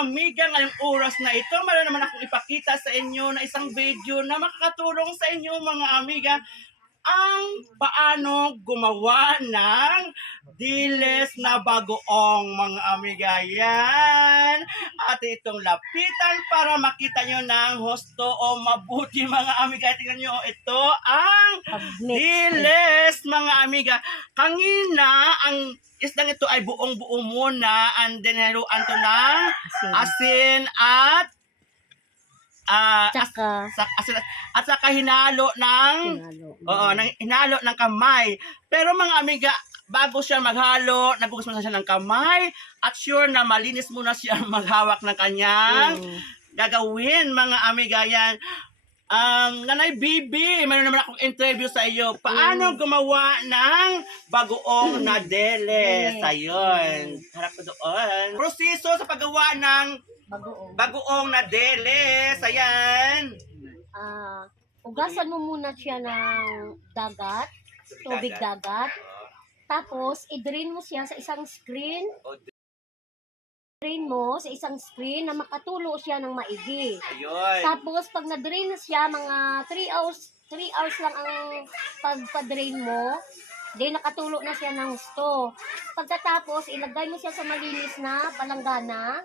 amiga, ngayong oras na ito, meron naman akong ipakita sa inyo na isang video na makakatulong sa inyo mga amiga ang paano gumawa ng diles na bagoong mga amiga. Yan. At itong lapitan para makita nyo ng husto o mabuti mga amiga. Tingnan nyo, ito ang diles mga amiga. Kanina, ang isdang ito ay buong-buo muna and then haluan to ng asin at at saka hinalo ng hinalo ng kamay. Pero mga amiga, bago siya maghalo, nagugas muna siya ng kamay at sure na malinis muna siya maghawak ng kanyang gagawin mga amiga. Yan. Nanay Bibi, mayroon naman akong interview sa iyo. Paano gumawa ng bagoong na diles? Ayun. Harap ko doon. Proseso sa paggawa ng bagoong na diles. Ayan. Ugasan mo muna siya ng dagat, tubig dagat. Tapos, i-drain mo siya sa isang screen. Drain mo sa isang screen na makatulo siya ng maigi. Ayun. Tapos, pag na-drain na siya, mga 3 hours lang ang pagpa-drain mo, then nakatulo na siya ng gusto. Pagkatapos, ilagay mo siya sa malinis na palanggana.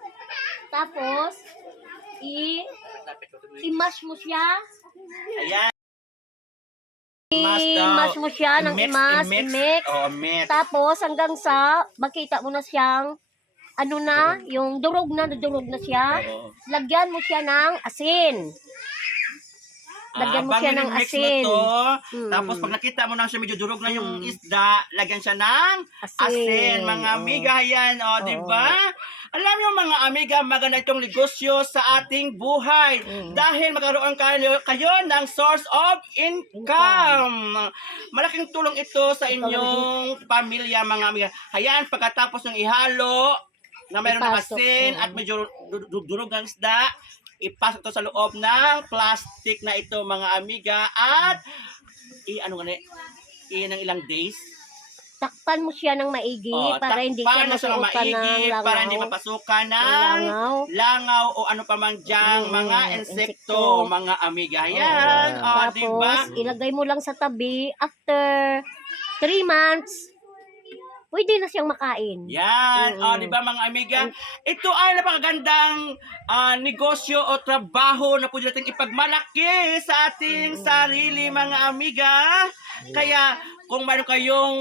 Tapos, i-mash mo siya. Ayan. I-mash mo siya ng i-mix. Tapos, hanggang sa, makita mo na siyang yung durog na siya. Lagyan mo siya ng asin. Lagyan mo siya ng asin. Tapos pag nakita mo na siya medyo durog na yung isda, lagyan siya ng asin. Mga amiga, yan. O, diba? Alam niyo mga amiga, maganda itong negosyo sa ating buhay. Dahil magkaroon kayo ng source of income. Malaking tulong ito sa inyong pamilya mga amiga. Ayan, pagkatapos ng ihalo, na mayroon ng asin at medyo durog ng isda, ipasok to sa loob ng plastic na ito mga amiga at ng ilang days. Takpan mo siya ng maigi para hindi siya masukan ng langaw. Para hindi mapasukan ng langaw o ano pa man dyang mga insekto mga amiga. Yan. Tapos, diba? ilagay mo lang sa tabi. After 3 months, pwede na siyang makain. Yan. Diba mga amiga? Ito ay napakagandang negosyo o trabaho na pwede natin ipagmalaki sa ating sarili mga amiga. Kaya kung mayroon kayong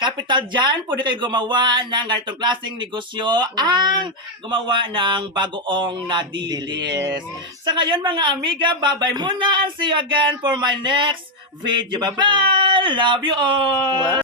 capital dyan, pwede kayo gumawa ng ganitong klaseng negosyo ang gumawa ng bagoong na dilis. Sa ngayon mga amiga, bye-bye muna and see you again for my next video. Bye-bye! Love you all!